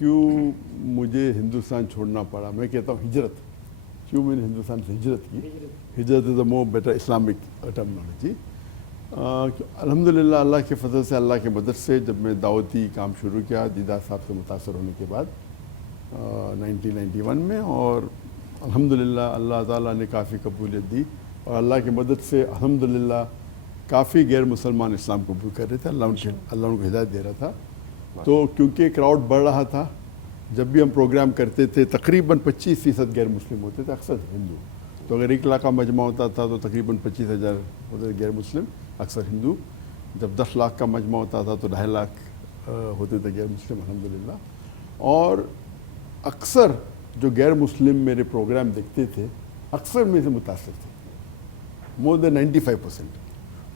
کیوں مجھے ہندوستان چھوڑنا پڑا. میں کہتا ہوں ہجرت. کیوں میں نے ہندوستان سے ہجرت کی. ہجرت از اے مور بیٹر اسلامک ٹرمنالوجی. الحمدللہ اللہ کے فضل سے, اللہ کے مدد سے, جب میں دعوتی کام شروع کیا دیدار صاحب سے متاثر ہونے کے بعد 1991 میں, اور الحمدللہ اللہ تعالیٰ نے کافی قبولیت دی, اور اللہ کی مدد سے الحمدللہ کافی غیر مسلمان اسلام قبول کر رہے تھے. اللہ ان کو ہدایت دے رہا تھا. تو کیونکہ کراؤڈ بڑھ رہا تھا, جب بھی ہم پروگرام کرتے تھے تقریباً 25% غیر مسلم ہوتے تھے, اکثر ہندو. تو اگر 1 لاکھ کا مجمع ہوتا تھا تو تقریباً 25,000 ہوتے تھے غیر مسلم, اکثر ہندو. جب 10 لاکھ کا مجمع ہوتا تھا تو 2.5 لاکھ ہوتے تھے غیر مسلم الحمدللہ. اور اکثر جو غیر مسلم میرے پروگرام دیکھتے تھے اکثر میں سے متاثر تھے, مور دین 95%.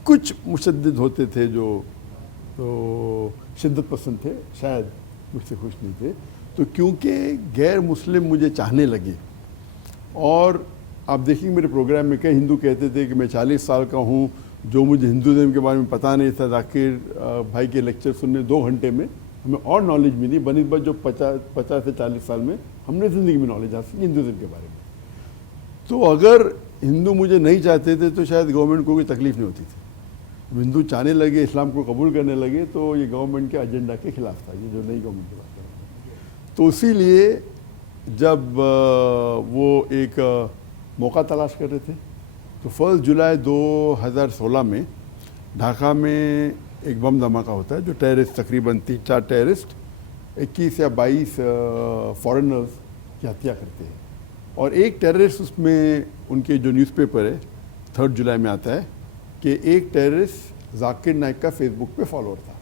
کچھ مشدد ہوتے تھے جو تو شدت پسند تھے, شاید مجھ سے خوش نہیں تھے. تو کیونکہ غیر مسلم مجھے چاہنے لگے, اور آپ دیکھیں میرے پروگرام میں کئی ہندو کہتے تھے کہ میں 40 سال کا ہوں, جو مجھے ہندوازم کے بارے میں پتہ نہیں تھا, ذاکر بھائی کے لیکچر سننے 2 گھنٹے میں ہمیں اور نالج ملی بنسبت جو 50 سے 40 سال میں ہم نے زندگی میں نالج حاصل کی ہندوازم کے بارے میں. تو اگر ہندو مجھے نہیں چاہتے تھے تو شاید گورنمنٹ کو کوئی تکلیف نہیں ہوتی تھی. ہندو چاہنے لگے, اسلام کو قبول کرنے لگے, تو یہ گورنمنٹ کے ایجنڈا کے خلاف تھا, یہ جو نئی گورنمنٹ کی بات کر رہا ہوں. تو اسی لیے جب وہ ایک موقع تلاش کر رہے تھے تو 1 جولائی 2016 میں ڈھاکہ میں ایک بم دھماکہ ہوتا ہے, جو ٹیررسٹ تقریباً 3-4 ٹیررسٹ 21 یا 22 فارنرز کی ہتیا کرتے ہیں. اور ایک ٹیررسٹ, اس میں ان کے جو نیوز پیپر ہے 3 جولائی میں آتا ہے کہ ایک ٹیررسٹ ذاکر نائک کا فیس بک پہ فالوور تھا.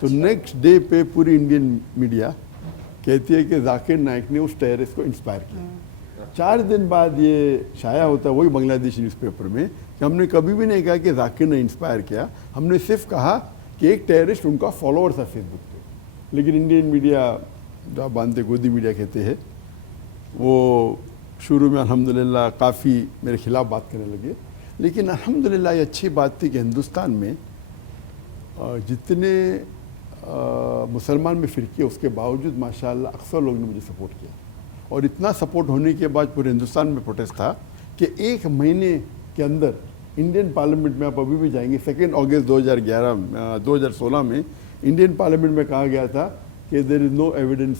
تو نیکسٹ ڈے پہ پوری انڈین میڈیا کہتی ہے کہ ذاکر نائک نے اس ٹیررسٹ کو انسپائر کیا. 4 دن بعد یہ شائع ہوتا ہے وہی بنگلہ دیشی نیوز پیپر میں کہ ہم نے کبھی بھی نہیں کہا کہ ذاکر نے انسپائر کیا, ہم نے صرف کہا کہ ایک ٹیررسٹ ان کا فالوور تھا فیس بک پہ. لیکن انڈین میڈیا, جو آپ باندھتے گودی میڈیا کہتے ہیں, وہ شروع میں الحمدللہ کافی میرے خلاف بات کرنے لگے. لیکن الحمدللہ یہ اچھی بات تھی کہ ہندوستان میں جتنے مسلمان میں فرقے, اس کے باوجود ماشاءاللہ اکثر لوگ نے مجھے سپورٹ کیا. اور اتنا سپورٹ ہونے کے بعد پورے ہندوستان میں پروٹیسٹ تھا کہ 1 مہینے کے اندر انڈین پارلیمنٹ میں, آپ ابھی بھی جائیں گے, 2 اگست 2016 میں انڈین پارلیمنٹ میں کہا گیا تھا کہ there is no evidence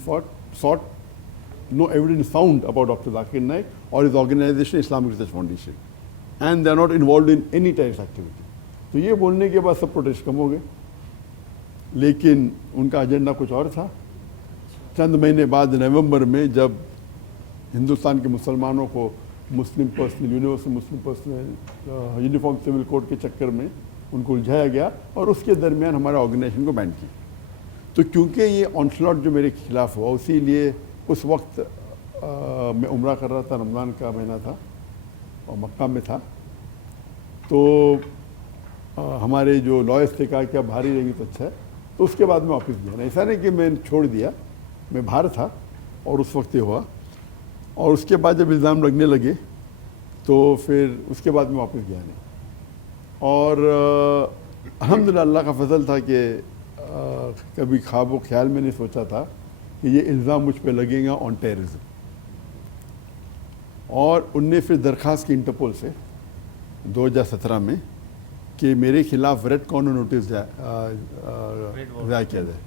found about doctor Zakir Naik اور his organization Islamic research foundation, and they are not involved in any terrorist activity. تو یہ بولنے کے بعد سب پروٹیسٹ کم ہو گئے, لیکن ان کا ایجنڈا کچھ اور تھا. چند مہینے بعد نومبر میں جب ہندوستان کے مسلمانوں کو مسلم پرسنل یونیورسل مسلم پرسنل یونیفارم سول کوڈ کے چکر میں ان کو الجھایا گیا, اور اس کے درمیان ہمارا آرگنائزیشن کو بین کی. تو کیونکہ یہ آنسلاٹ جو میرے خلاف ہوا, اسی لیے اس وقت میں عمرہ کر رہا تھا, رمضان کا مہینہ تھا اور مکہ میں تھا. تو ہمارے جو لائرس نے کہا کہ اب باہر ہی رہیں گے تو اچھا ہے. تو اس کے بعد میں واپس گیا. ایسا نہیں کہ میں چھوڑ دیا, میں باہر تھا اور اس وقت یہ ہوا. اور اس کے بعد جب الزام لگنے لگے تو پھر اس کے بعد میں واپس گیا نہیں. اور الحمدللہ اللہ کا فضل تھا کہ کبھی خواب و خیال میں نہیں سوچا تھا کہ یہ الزام مجھ پہ لگے گا آن ٹیررزم. اور ان نے پھر درخواست کی انٹرپول سے 2017 میں کہ میرے خلاف ریڈ کارنر نوٹس ضائع کیا جائے,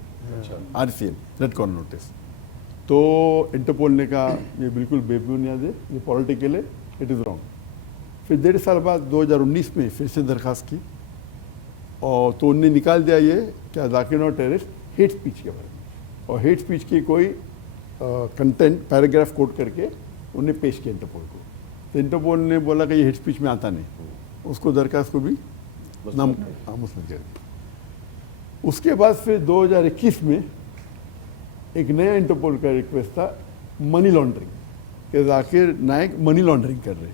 RCN ریڈ کارنر نوٹس. تو انٹرپول نے کہا یہ بالکل بے بنیاد ہے, یہ پولیٹیکل ہے, اٹ از رانگ. پھر 1.5 سال بعد 2019 میں پھر سے درخواست کی, اور تو انہوں نے نکال دیا یہ کیا Zakir Naik terrorist hate speech کے بارے میں, اور ہیٹ اسپیچ کی کوئی کنٹینٹ پیراگراف کوٹ کر کے انہیں پیش کیا انٹرپول کو. تو انٹرپول نے بولا کہ یہ ہیٹ اسپیچ میں آتا نہیں, اس کو درخواست کو بھی مسلط کر دیا. اس کے بعد پھر 2021 میں ایک نیا انٹرپول کا ریکویسٹ تھا منی لانڈرنگ, کہ ذاکر نائک منی لانڈرنگ کر رہے.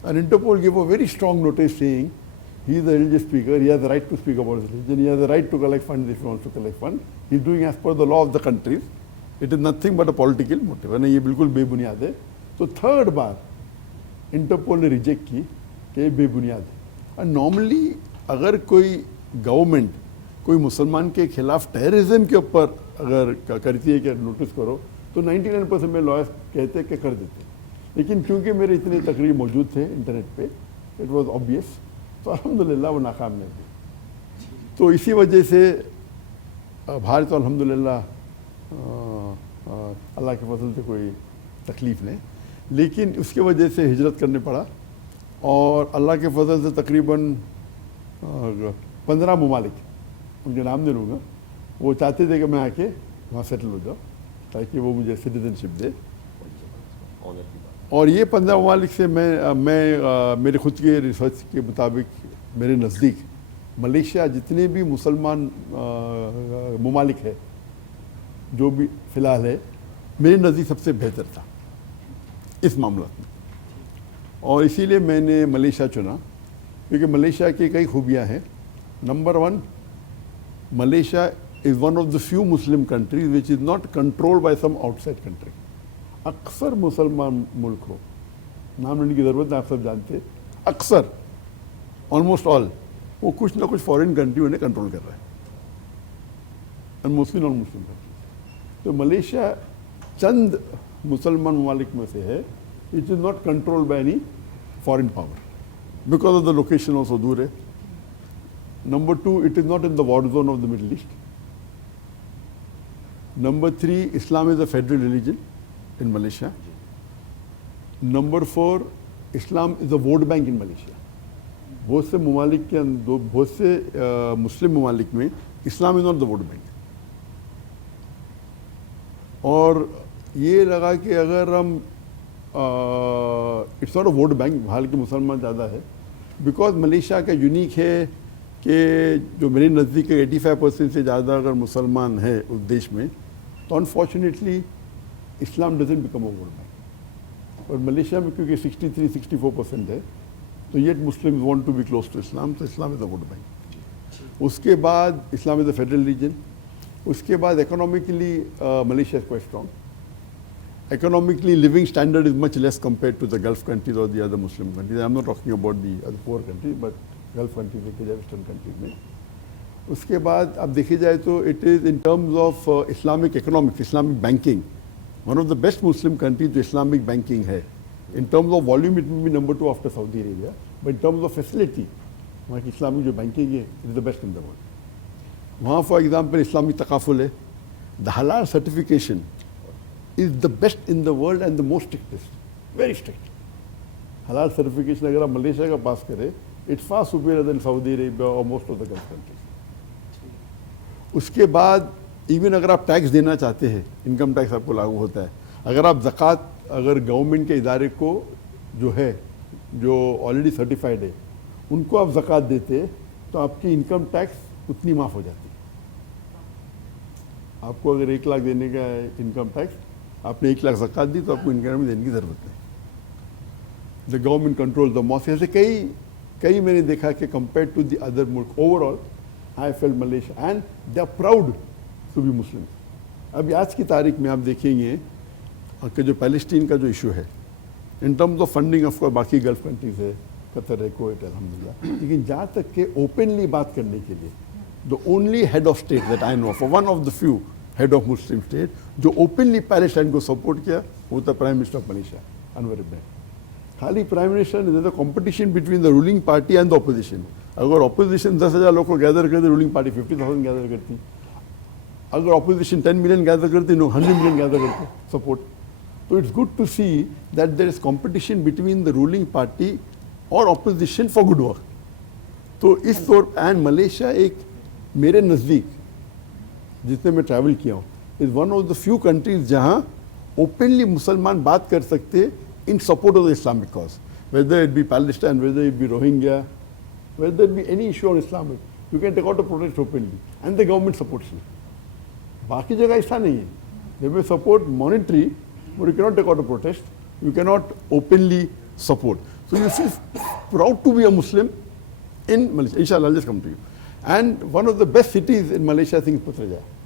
And Interpol gave a very strong notice saying he is a religious speaker, he has the right to speak about religion, he has the right to collect funds if he wants to collect funds. He is doing as per the law of the countries. It is nothing but a political motive. And یہ بالکل بے بنیاد ہے. تو 3rd بار Interpol نے reject کی کہ یہ بے بنیاد ہے. اور نارملی اگر کوئی گورنمنٹ کوئی مسلمان کے خلاف ٹیررزم کے اوپر اگر کرتی ہے کہ نوٹس کرو تو 99% میں لائرس کہتے کہ کر دیتے، لیکن کیونکہ میرے اتنے تقریر موجود تھے انٹرنیٹ پہ، اٹ واز آبویس، تو الحمدللہ وہ ناکام نہیں ہوئی. تو اسی وجہ سے بھارت تو الحمدللہ اللہ کے فضل سے کوئی تکلیف نہیں، لیکن اس کی وجہ سے ہجرت کرنے پڑا، اور اللہ کے فضل سے تقریباً 15 ممالک، ان کے نام نہیں لوں گا، وہ چاہتے تھے کہ میں آ کے وہاں سیٹل ہو جاؤں تاکہ وہ مجھے سٹیزن شپ دے. اور یہ 15 ممالک سے میں میرے خود کے ریسرچ کے مطابق میرے نزدیک ملیشیا جتنے بھی مسلمان ممالک ہے جو بھی فی الحال ہے، میرے نزدیک سب سے بہتر تھا اس معاملات میں، اور اسی لیے میں نے ملیشیا چنا، کیونکہ ملیشیا کی کئی خوبیاں ہیں. Number 1، Malaysia is one of the few Muslim countries which is not controlled by some outside country. اکثر مسلمان ملک ہو، نام لینے کی ضرورت ہے، آپ سب جانتے ہیں، اکثر آلموسٹ آل وہ کچھ نہ کچھ فارن کنٹری انہیں کنٹرول کر رہا ہے، اور موسٹلی نان مسلم کنٹریز. تو ملیشیا چند مسلمان ممالک میں سے ہے it is not control by any foreign power because of the location also دور ہے. Number 2، it is not in the war zone of the Middle East. Number 3، Islam is a federal religion in Malaysia. Number 4، Islam is a vote bank in Malaysia. بہت سے ممالک کے اندر، بہت سے مسلم ممالک میں Islam is not the vote bank. اور یہ لگا کہ اگر ہم it's not a vote bank, حالانکہ مسلمان زیادہ ہے، بیکاز ملیشیا کا یونیک ہے کہ جو میرے نزدیک 85% سے زیادہ اگر مسلمان ہے اس دیش میں، تو unfortunately Islam doesn't become a vote bank. اور ملیشیا میں کیونکہ 63-64% ہے، تو yet Muslim want to be close to Islam, تو Islam is a vote bank. اس کے بعد اسلام از اے فیڈرل ریلیجن. اس کے بعد economically Malaysia is quite strong. Economically, living standard is much less compared to the Gulf countries or the other Muslim countries. I am not talking about the other poor countries, but Gulf countries, دیکھے جائے western countries میں. اس کے بعد اب دیکھے جائے تو it is in terms of Islamic economics, Islamic banking, one of the best Muslim countries جو Islamic banking ہے. In terms of volume, it will be number 2 after Saudi Arabia, but in terms of facility, وہاں کی Islamic جو banking ہے, it is the best in the world. وہاں for example Islamic تقافل ہے. The halal certification is the best in the world and the most strictest, very strict. حلال certification اگر آپ Malaysia کا پاس کرے، it's far superior than Saudi Arabia or most of the Gulf countries. اس کے بعد even اگر آپ ٹیکس دینا چاہتے ہیں، انکم ٹیکس آپ کو لاگو ہوتا ہے. اگر آپ زکوٰۃ اگر گورنمنٹ کے ادارے کو جو ہے جو آلریڈی سرٹیفائڈ ہے ان کو آپ زکوٰۃ دیتے تو آپ کی انکم ٹیکس اتنی معاف ہو جاتی ہے. آپ کو اگر 1 لاکھ دینے کا ہے انکم ٹیکس، آپ نے 1 لاکھ زکوٰۃ دی تو آپ کو انکم دینے کی ضرورت نہیں. The government control the most. ایسے کئی میں نے دیکھا کہ کمپیئر ٹو دی ادر ملک overall I feel Malaysia and they are proud to be Muslim. ابھی آج کی تاریخ میں آپ دیکھیں گے کہ جو پیلسٹین کا جو ایشو ہے in terms of funding of course باقی گلف کنٹریز ہے، قطر ہے، کویت ہے، الحمدللہ، لیکن جہاں تک کہ اوپنلی بات کرنے کے لیے the only head of state that I know of, one of the few head of Muslim state جو اوپنلی پیلسٹائن کو سپورٹ کیا وہ تھا prime minister of Malaysia Anwar Ibrahim. خالی prime minister competition between the ruling party and the opposition. اگر opposition 10,000 لوگ کو گیدر کرتے، رولنگ پارٹی 50,000 گیدر کرتی. اگر اپوزیشن 10 ملین گیدر کرتی، 100 ملین گیدر کرتے سپورٹ. تو it's good to see that there is competition between the ruling party اور اپوزیشن فار گڈ ورک. تو اس طور اینڈ ملیشیا ایک میرے نزدیک جتنے میں ٹریول کیا ہوں as one of the few countries جہاں اوپنلی مسلمان بات کر سکتے in support of the Islamic cause, whether it be Palestine, whether it be Rohingya, whether it be any issue on Islamic, you can take out a protest openly and the government supports you. باقی جگہ ایسا نہیں ہے. They may support monetary, but you cannot take out a protest. You cannot openly support. So you feel proud to be a Muslim in Malaysia. Inshallah, I'll just come to you. And one of the best cities in Malaysia, I think, is Putrajaya.